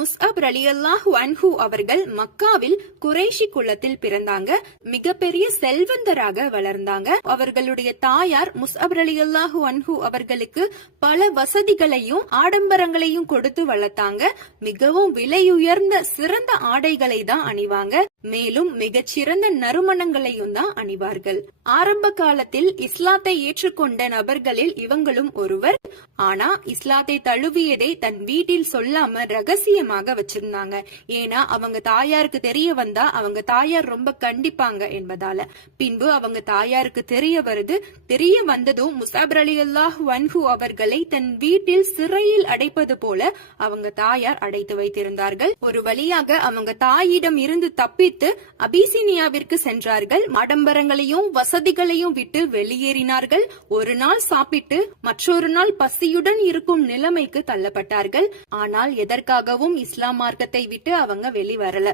முஸ்அப் ரலியல்லாஹு அன்ஹு அவர்கள் மக்காவில் குறைஷி குலத்தில் பிறந்தாங்க. மிகப்பெரிய செல்வந்தராக வளர்ந்தாங்க. அவர்களுடைய தாயார் முஸ்அப் ரலியல்லாஹு அன்ஹு அவர்களுக்கு பல வசதிகளையும் ஆடம்பரங்களையும் கொடுத்து வளர்த்தாங்க. மிகவும் விலையுயர்ந்த சிறந்த ஆடைகளை தான் அணிவாங்க. மேலும் மிகச்சிறந்த நறுமணங்களையும் தான் அணிவார்கள். ஆரம்ப காலத்தில் இஸ்லாத்தை ஏற்றுக்கொண்ட நபர்களில் இவங்களும் ஒருவர். ஆனா இஸ்லாத்தை தழுவியதை தன் வீட்டில் சொல்லாம ரகசியமாக வச்சிருந்தாங்க. ஏன்னா அவங்க தாயாருக்கு தெரிய வந்தா அவங்க தாயார் ரொம்ப கண்டிப்பாங்க என்பதால. பின்பு அவங்க தாயாருக்கு தெரிய வந்ததும் முஸ்அப் ரலியல்லாஹு அன்ஹு அவர்களை தன் வீட்டில் சிறையில் அடைப்பது போல அவங்க தாயார் அடைத்து வைத்திருந்தார்கள். ஒரு வழியாக அவங்க தாயிடம் இருந்து தப்பித்து அபிசீனியாவிற்கு சென்றார்கள். ஆடம்பரங்களையும் வசதிகளையும் விட்டு வெளியேறினார்கள். ஒரு நாள் சாப்பிட்டு மற்றொரு நாள் பசியுடன் இருக்கும் நிலைமைக்கு தள்ளப்பட்டார்கள். ஆனால் எதற்காகவும் இஸ்லாம் மார்க்கத்தை விட்டு அவங்க வெளிவரல.